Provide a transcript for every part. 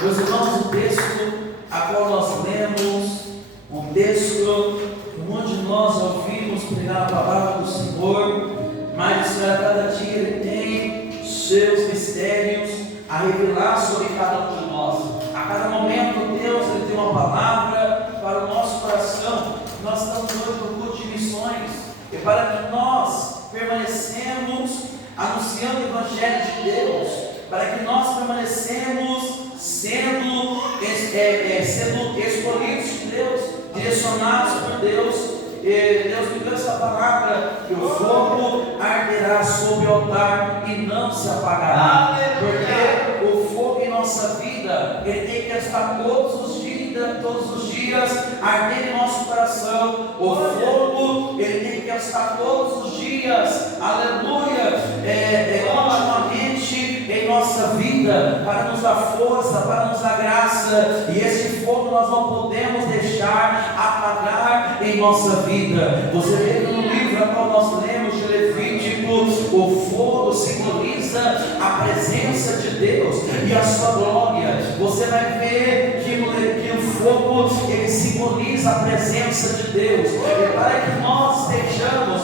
Meus irmãos, o texto a qual nós lemos, um texto que muitos de nós ouvimos pregar a palavra do Senhor, mas o Senhor a cada dia Ele tem seus mistérios a revelar sobre cada um de nós. A cada momento Deus Ele tem uma palavra para o nosso coração. Nós estamos hoje no culto de missões, e para que nós permanecemos anunciando o Evangelho de Deus, para que nós permanecemos sendo escolhidos de Deus, direcionados por Deus. Deus me deu essa palavra, que o fogo arderá sobre o altar e não se apagará. Porque o fogo em nossa vida, ele tem que estar todos os dias ardendo em nosso coração. O fogo, ele tem que estar todos os dias, aleluia, continuamente em nossa vida, para nos dar força, para nos dar graça. E esse fogo nós não podemos deixar apagar em nossa vida. Você vê no livro a qual nós lemos de Levítico, o fogo simboliza a presença de Deus e a sua glória. Você vai ver que o fogo, ele simboliza a presença de Deus. E para que nós tenhamos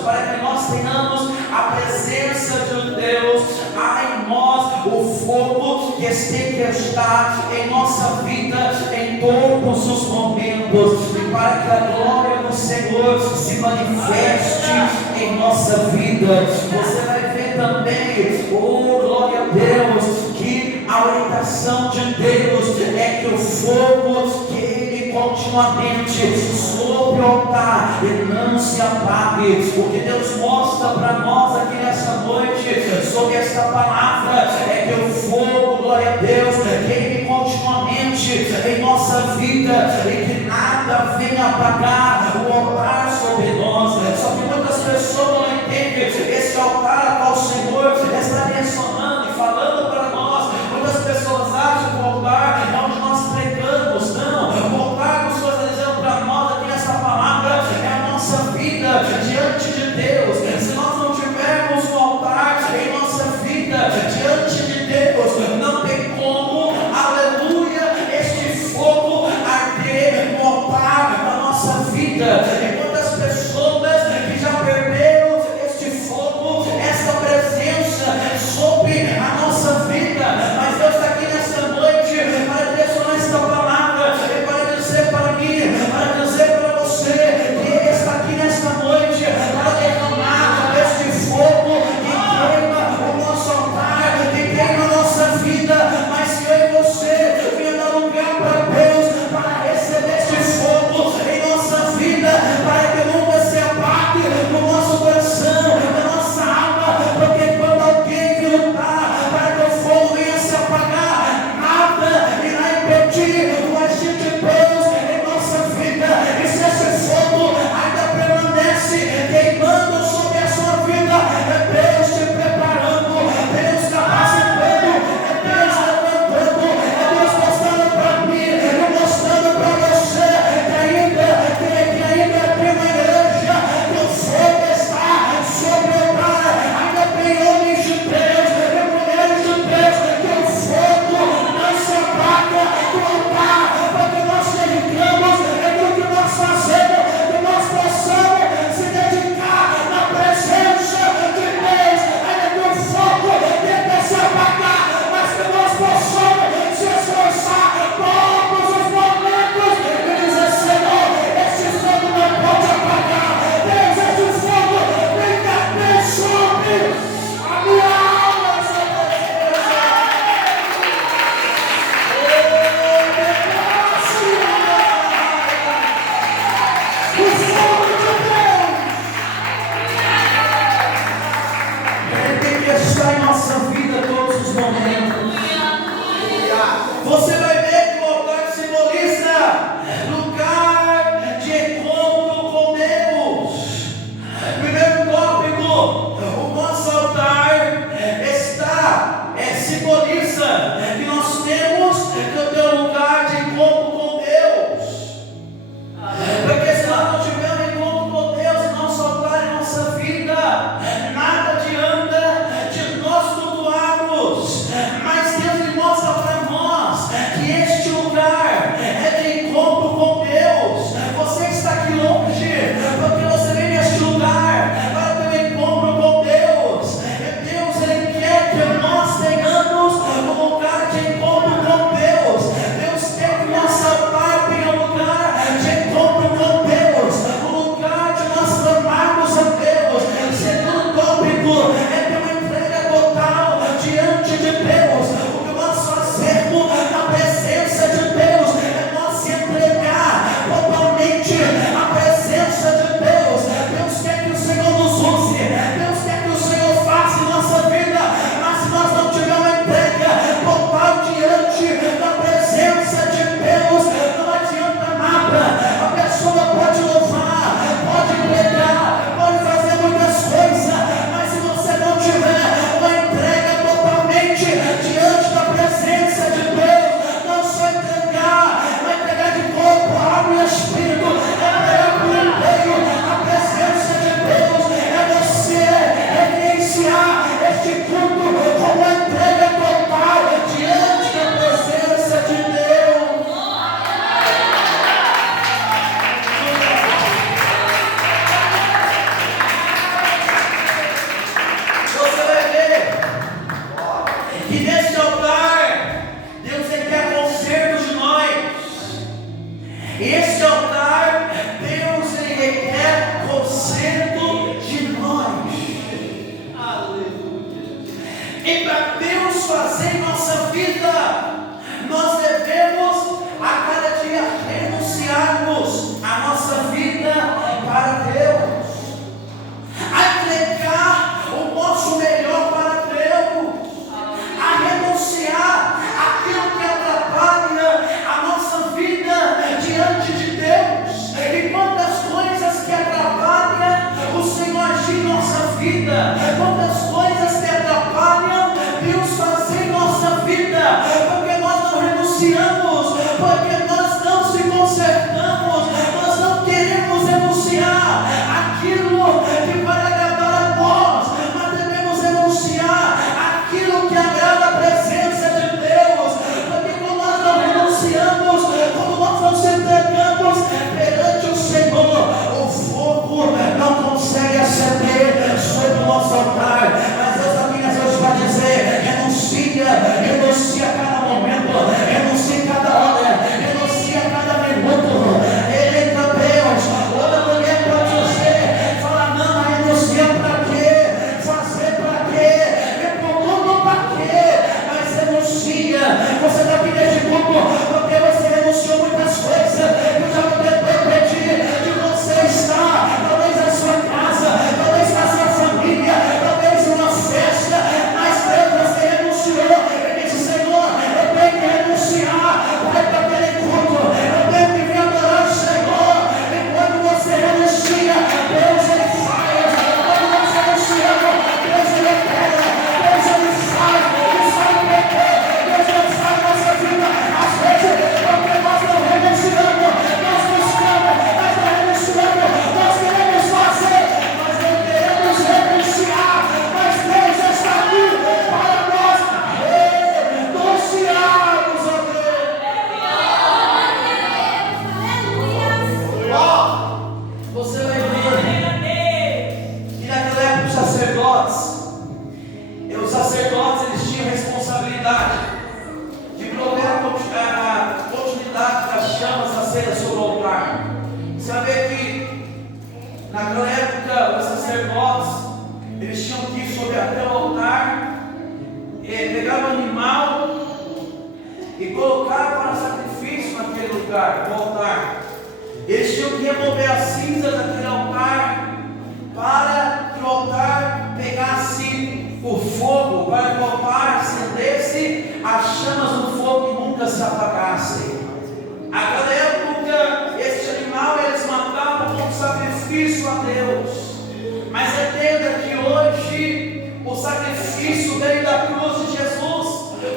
a presença de Deus, há em nós o fogo que tem que estar em nossa vida em todos os momentos, e para que a glória do Senhor se manifeste em nossa vida. Você vai ver também, oh glória a Deus, que a orientação de Deus é que o fogo, que ele continuamente sobre o altar, ele não se apague. O que Deus mostra para nós aqui nessa noite sobre esta palavra é que o fogo, glória a Deus, que ele continuamente em nossa vida, e que nada venha apagar o altar sobre nós. Só que muitas pessoas não entendem esse altar a qual o Senhor está mencionando e falando para nós. Muitas pessoas acham que o altar é onde nós pregamos. Não, o altar que o Senhor está dizendo para nós aqui nessa palavra é a nossa vida diante de Deus. Se nós não tivermos o altar em nossa vida diante de Deus, não tem como, aleluia, este fogo arder no altar da nossa vida. E quantas pessoas que já perderam fazer em nossa vida. Nós devemos a cada dia renunciarmos a nossa vida para Deus, a entregar o nosso melhor para Deus, a renunciar aquilo que atrapalha a nossa vida diante de Deus. E quantas coisas que atrapalham o Senhor agir em nossa vida, quantas coisas que atrapalham Deus fazer em nossa vida, porque nós não renunciamos, porque nós não se consertamos, nós não queremos renunciar aquilo que vai agradar a nós, mas devemos renunciar aquilo que agrada a presença de Deus, porque quando nós não renunciamos, quando nós não se entregamos perante o Senhor, o fogo não consegue acender sobre o nosso altar. Mas Deus aqui nessa noite vai dizer: renuncia a cada momento, renuncia a cada hora, renuncia a cada minuto. Eita Deus, outra mulher pode dizer, fala: não, renuncia para quê? Fazer para quê? Me procura para quê? Mas renuncia. Você está aqui neste grupo porque você renunciou muitas coisas. Eu já vou repetir de você está, talvez a sua casa, talvez a sua família, talvez uma festa, mas Deus, você renunciou. Ele disse: Senhor, eu tenho que renunciar, vai para aquele culto, eu tenho que vir adorar o Senhor. E quando você renuncia, Deus ele faz. Quando nós renunciamos, Deus ele opera, Deus ele faz, ele sabe o que é, Deus ele faz a nossa vida. Às vezes, porque nós não renunciamos, nós buscamos, mas não renunciamos, nós queremos fazer, mas não queremos renunciar. Mas Deus está aqui para nós renunciarmos a Deus. Você vai ver que naquela época os sacerdotes eles tinham responsabilidade de prover a continuidade das chamas acesas sobre o altar. Você vai ver que naquela época os sacerdotes eles tinham que ir sobre até o altar, pegar o animal e colocar para sacrifício naquele lugar, no altar. Eles tinham que remover as cinzas daquele altar para que o altar pegasse o fogo, para que o altar acendesse as chamas do fogo e nunca se apagassem. Naquela época, este animal eles matavam como sacrifício a Deus. Mas entenda que hoje o sacrifício veio da cruz de Jesus.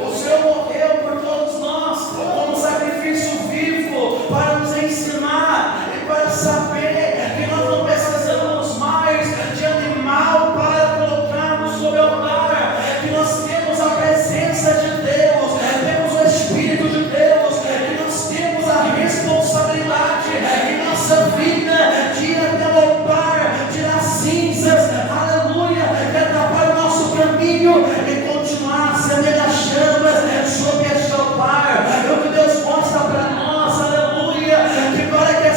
O Senhor morreu por todos nós como sacrifício vivo para nos ensinar e para saber que nós não precisamos mais de animal para colocarmos sobre o altar, que nós temos a presença de Deus, temos o Espírito de Deus, que nós temos a responsabilidade em nossa vida de ir até o altar, tirar cinzas, aleluia, que atrapalha o nosso caminho e continuar a acender as chamas sobre este altar. É o que Deus mostra para nós, aleluia, que para que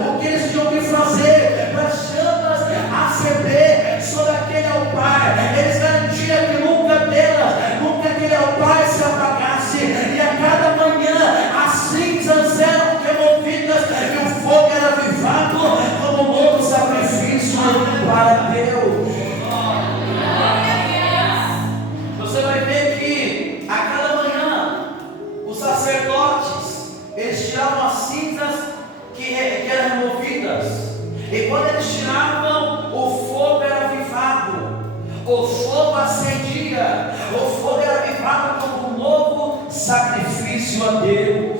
o que eles tinham que fazer para as chamas acender sobre aquele altar, eles garantiam que nunca aquele altar se apagasse, e a cada manhã as cinzas eram removidas e o fogo era avivado como um novo sacrifício para Deus. Você vai ver que a cada manhã os sacerdotes eles tiravam as cinzas que eram removidas, e quando eles tiravam, o fogo era avivado, o fogo acendia, o fogo era avivado como um novo sacrifício a Deus.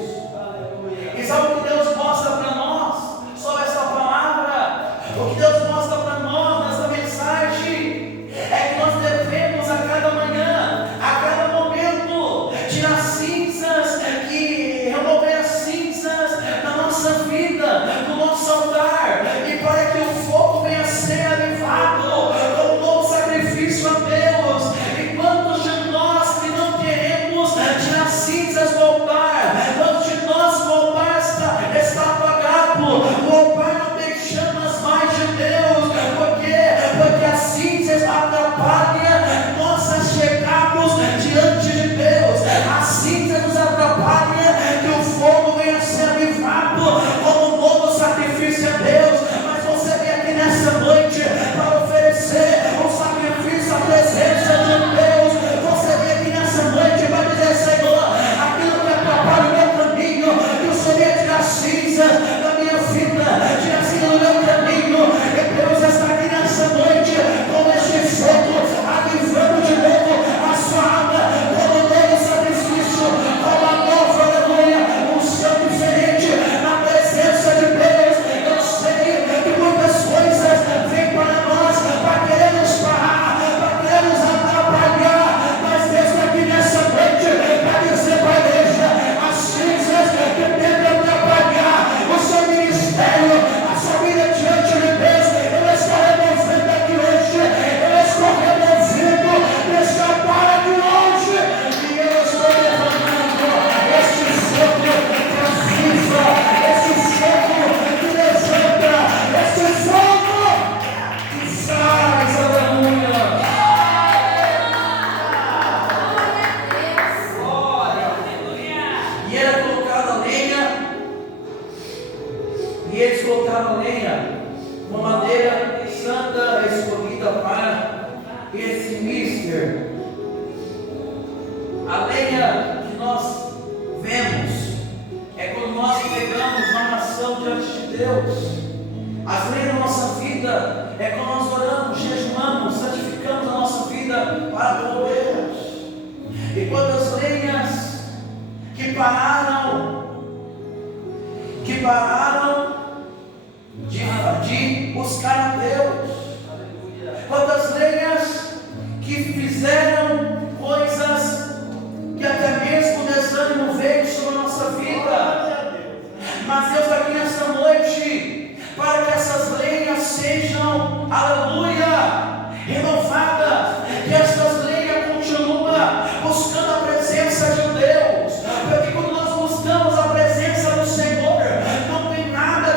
E sabe o que Deus mostra para nós sobre essa palavra? O que Deus mostra para nós nessa mensagem é que nós devemos a cada manhã, a cada momento, tirar cinzas e remover as cinzas da nossa vida, do nosso altar, e para que o fogo venha a ser avivado como um novo sacrifício a Deus. E quantos de nós que não queremos tirar cinzas do altar, E eles colocaram lenha, uma madeira santa escolhida para esse mister. A lenha que nós vemos é quando nós pegamos uma nação diante de Deus. As lenhas da nossa vida é quando nós oramos, jejuamos, santificamos a nossa vida para com Deus. E quando as lenhas que pararam de buscar a Deus, quantas lenhas que fizeram coisas que até mesmo o desânimo veio sobre a nossa vida, mas Deus aqui nesta noite, para que essas lenhas sejam, aleluia, renovadas, que essas lenhas continuem buscando a presença de Deus, porque quando nós buscamos a presença do Senhor, não tem nada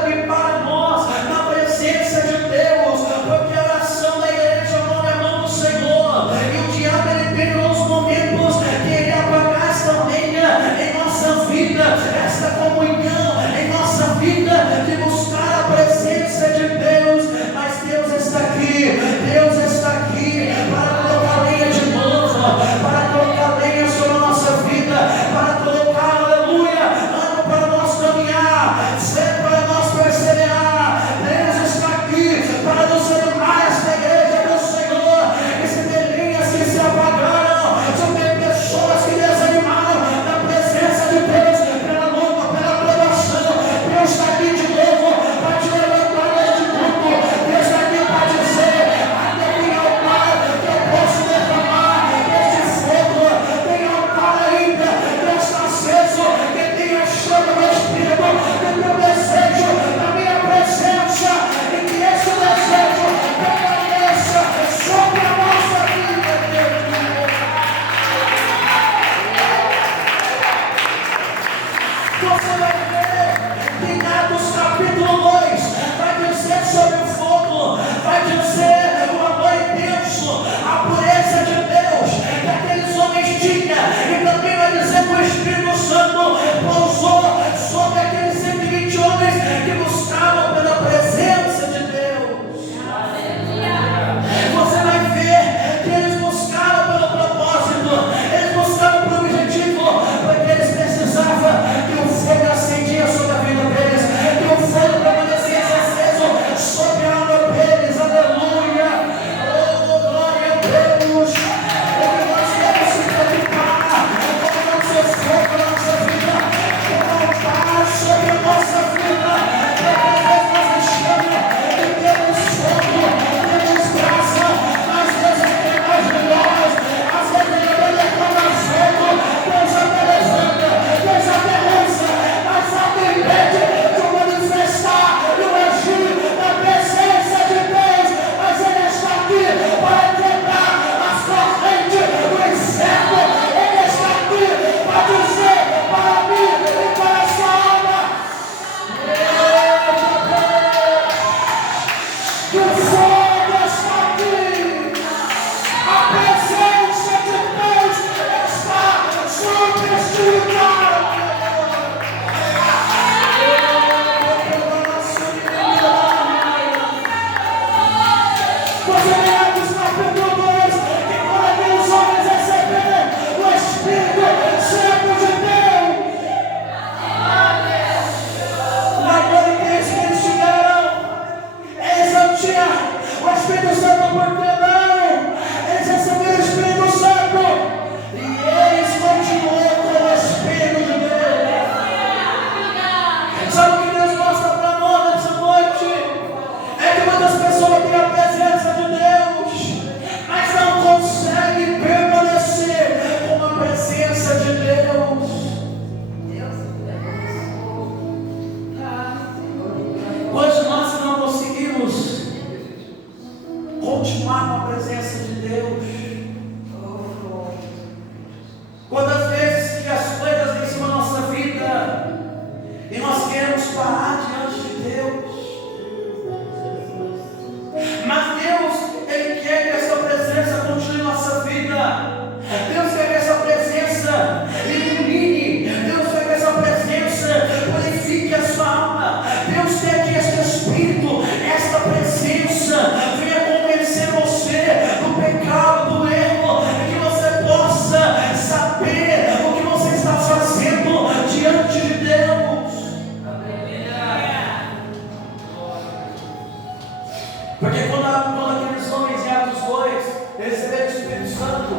Porque quando aqueles homens em Atos 2 receberam o Espírito Santo,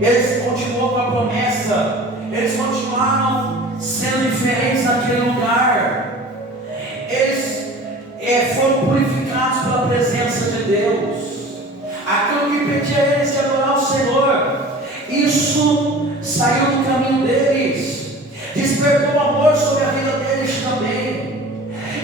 eles continuaram com a promessa, eles continuaram sendo diferentes naquele lugar, eles foram purificados pela presença de Deus. Aquilo que pedia a eles de adorar o Senhor, isso saiu do caminho deles, despertou amor sobre a vida deles também.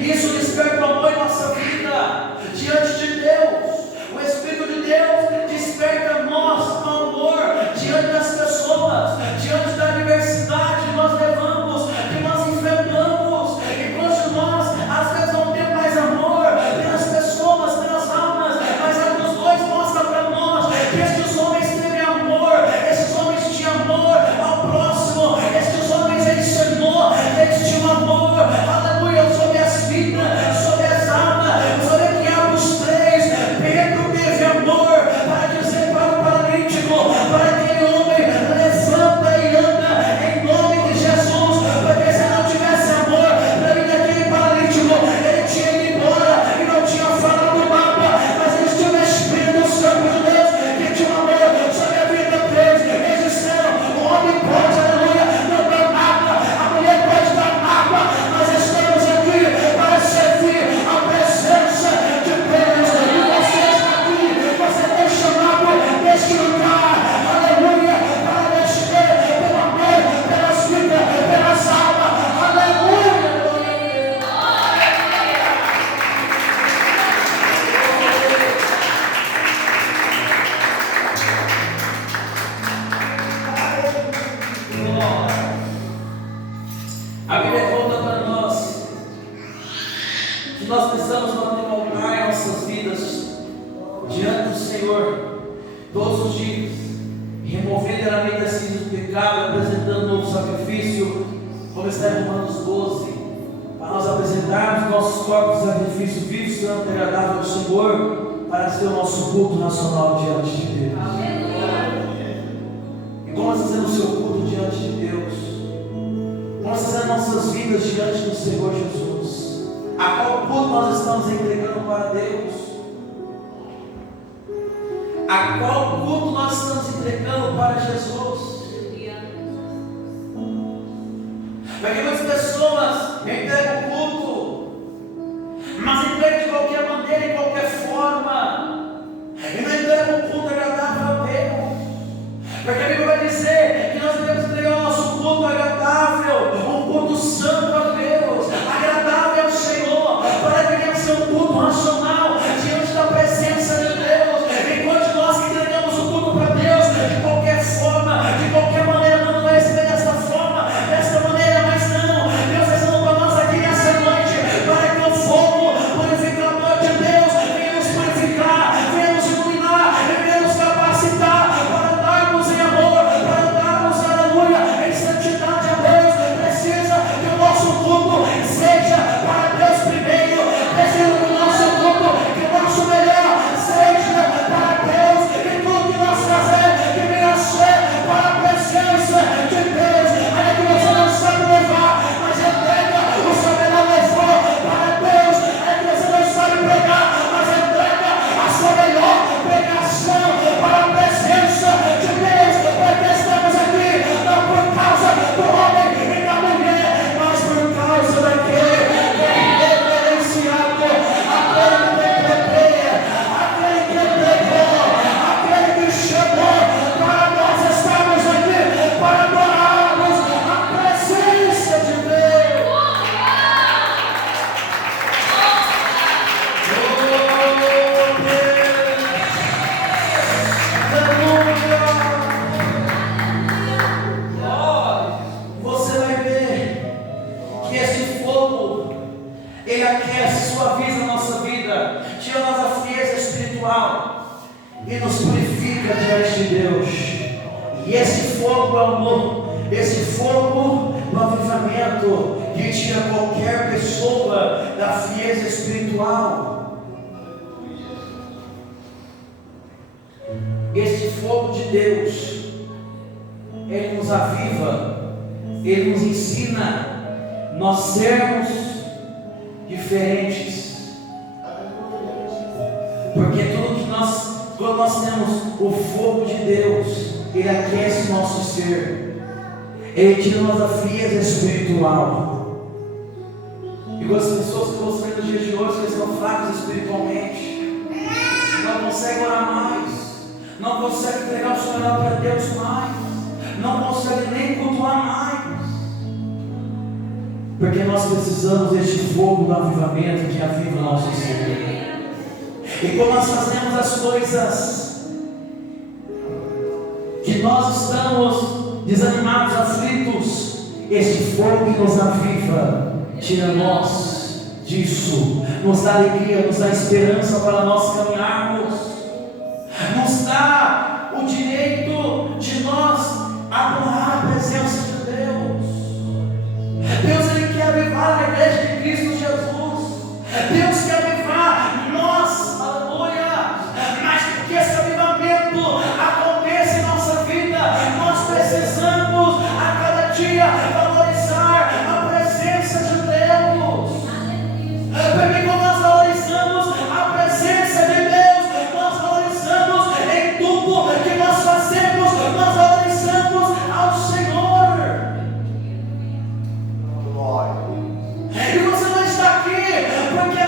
Isso desperta amor em nossa vida diante de Deus. O Espírito de Deus desperta nós amor diante das pessoas, diante da adversidade que nós levamos, que nós enfrentamos. E quando nós às vezes não temos mais amor pelas pessoas, pelas almas, mas Atos 2 mostra para nós que estes homens teve amor, esses homens tinham amor ao próximo, estes homens ensinou, eles tinham amor, aleluia, sobre as vidas, sobre as almas, sobre Atos 3. Pedro teve amor para dizer para o paralítico, para aquele homem, levanta e anda em nome de Jesus, porque se não tivesse amor para mim daquele paralítico, ele tinha ido embora e não tinha falado do mapa, mas eles tinham o Espírito Santo de Deus que tinha amor sobre a vida deles. Eles disseram: o homem pode, aleluia, não dar nada, a mulher pode dar nada, mas estamos aqui para servir a presença de Deus. E você está aqui, você tem chamado neste lugar, aleluia, para mexer pelo amor, pelas vidas, pelas almas, aleluia. A Bíblia conta para nós que nós precisamos manter um altar em nossas vidas diante do Senhor todos os dias, removendo a mente assim do pecado, apresentando um novo sacrifício, como está em Romanos 12, para nós apresentarmos nossos corpos sacrifício vivo, santo e agradável ao Senhor, para ser o nosso culto nacional diante de Deus. E como nós fazemos o seu culto diante de Deus, como nós fazemos nossas vidas diante do Senhor Jesus, a qual culto nós estamos entregando para Deus? A qual culto nós estamos entregando para Jesus? Porque muitas pessoas entregam o culto, mas entregam de qualquer maneira, em qualquer forma, e não entregam um culto agradável a Deus. Porque a Bíblia vai dizer que nós devemos entregar o nosso culto agradável, um culto santo a Deus, agradável ao Senhor, para que venha ser um culto racional diante da presença de Deus. Enquanto nós que entregamos o culto para Deus de qualquer forma, de qualquer maneira, não vai receber dessa forma, dessa maneira, mas não. Deus está dando para nós aqui nessa noite, para que o fogo purificador de Deus venha nos purificar, venha nos iluminar, venha nos capacitar para darmos em amor, para darmos, aleluia, em santidade a Deus. Precisa que o nosso culto seja para Deus primeiro, precisa que o nosso culto, que o nosso melhor seja para Deus, e tudo que nós fazemos, que venha ser para a presença de Deus. Ainda que você não sabe levar, mas entrega o seu melhor louvor para Deus. Ainda que você não sabe pregar, mas entrega a sua melhor pregação para a presença de Deus. Porque estamos aqui não por causa do homem e da mulher, mas por causa daquele que é reverenciado, aquele que preteia, aquele que entregou, aquele que chamou para nós estarmos aqui, para adorarmos a presença de Deus. Você vai ver que esse fogo, ele aquece, suaviza a nossa vida, tira a nossa frieza espiritual e nos purifica diante de Deus. E esse fogo do amor, esse fogo do avivamento, que tira qualquer pessoa da frieza espiritual. Este fogo de Deus, ele nos aviva, ele nos ensina nós sermos diferentes. Porque quando nós temos o fogo de Deus, Ele aquece o nosso ser, Ele tira nós da frieza espiritual. Igual as pessoas que você vê nos dias de hoje, que estão fracos espiritualmente, não conseguem orar mais, não conseguem entregar o seu orar para Deus mais, não conseguem nem cultuar mais, porque nós precisamos deste fogo do avivamento que aviva o nosso ser. E quando nós fazemos as coisas que nós estamos desanimados, aflitos, este fogo que nos aviva, tira nós disso, nos dá alegria, nos dá esperança para nós caminharmos, nos dá o direito de nós adorar a presença de Deus. Deus, Ele quer avivar a igreja de Cristo Jesus. Deus quer avivar nós, aleluia. Mas para que esse avivamento aconteça em nossa vida, nós precisamos a cada dia valorizar a presença de Deus. Porque quando nós valorizamos a presença de Deus, nós valorizamos em tudo que nós fazemos, nós valorizamos ao Senhor. E você não está aqui porque é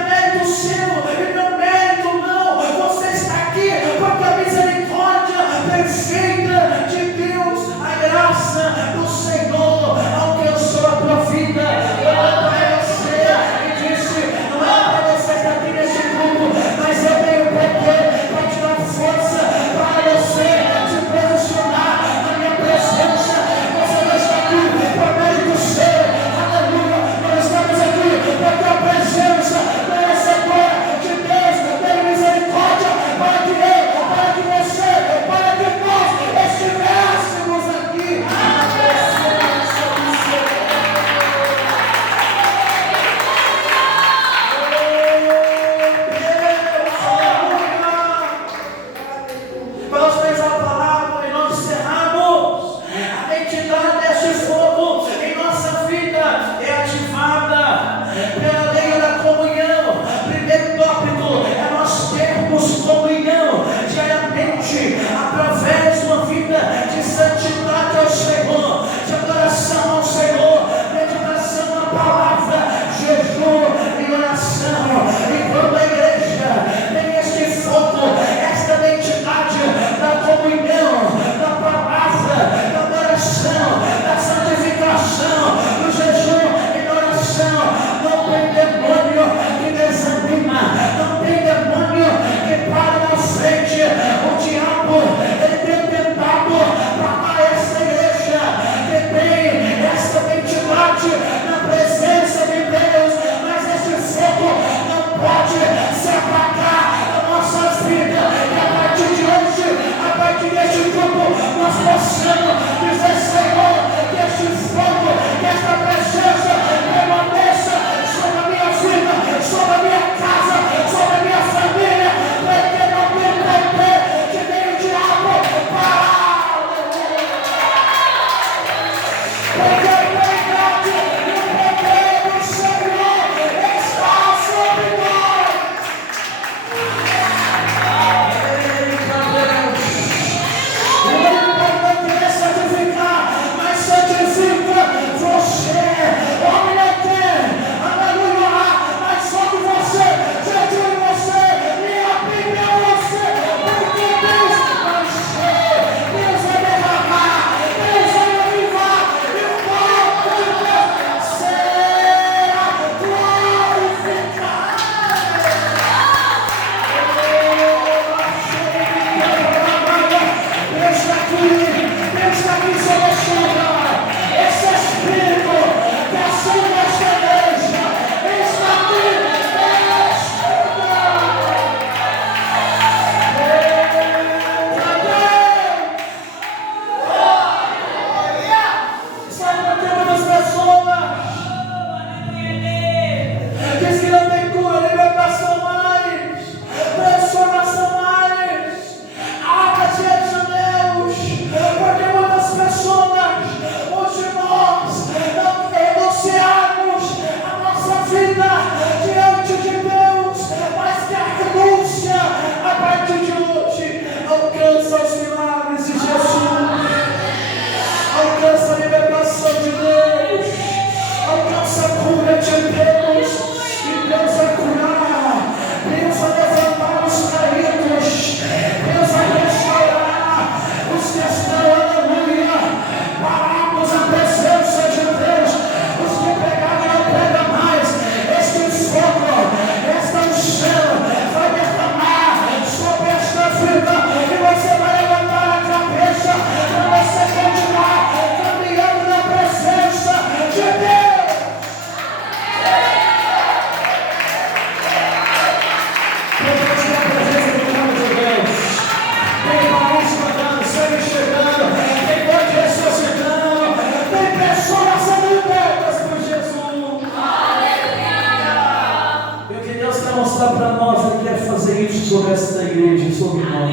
mostrar para nós, Ele quer fazer isso sobre esta igreja e sobre nós.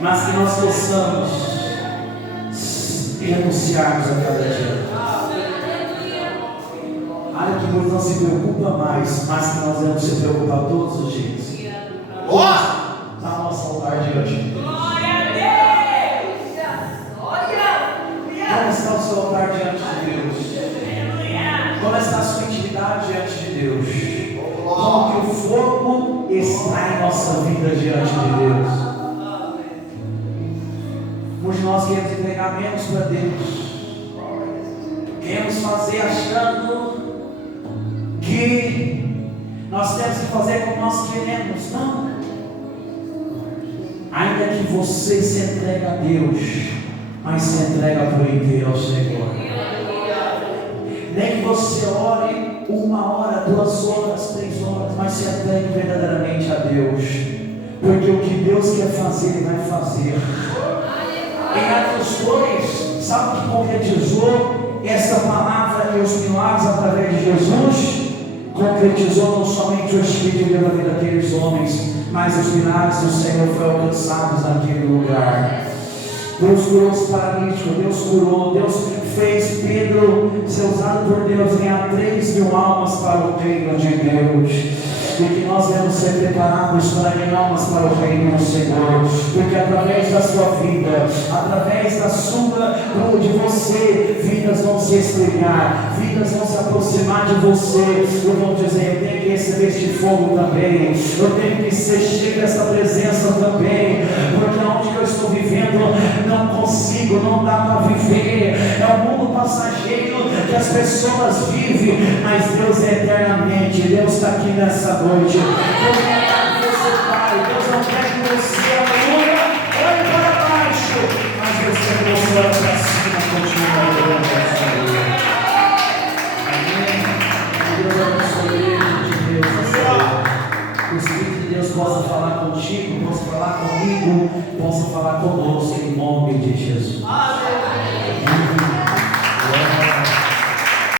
Mas que nós possamos renunciarmos a cada dia. Área que Deus não se preocupa mais, mas que nós devemos se preocupar todos os dias. Está no nosso altar diante de Deus. Como está o seu altar diante de Deus? Como está a sua intimidade diante de Deus? Como que o fogo está em nossa vida diante de Deus? Muitos de nós queremos entregar menos para Deus. Queremos fazer achando que nós temos que fazer como nós queremos. Não. Ainda que você se entregue a Deus, mas se entrega por inteiro ao Senhor. Nem que você ore 1 hora, 2 horas, 3 horas, mas se entregue verdadeiramente a Deus. Porque o que Deus quer fazer, Ele vai fazer. Em Atos 2, sabe o que concretizou essa palavra e os milagres através de Jesus? Concretizou não somente o Espírito de Deus na vida daqueles homens, mas os milagres do Senhor foram alcançados naquele lugar. Deus curou os paralíticos, Deus curou, Deus fez Pedro ser usado por Deus, ganhar 3.000 almas para o reino de Deus. E que nós devemos ser preparados para ganhar almas para o reino do Senhor, porque através da sua vida, através da sua, de você, vidas vão se espelhar, vidas vão se aproximar de você, e vão dizer: eu tenho que receber este fogo também, eu tenho que ser cheio dessa presença também, porque onde que eu estou vivendo não consigo, não dá para viver, é um mundo passageiro que as pessoas vivem, mas Deus é eternamente. Deus está aqui nessa noite. Deus não quer que você pare, Deus não quer que você olhe para baixo, mas Deus quer que você olhe para cima, continue.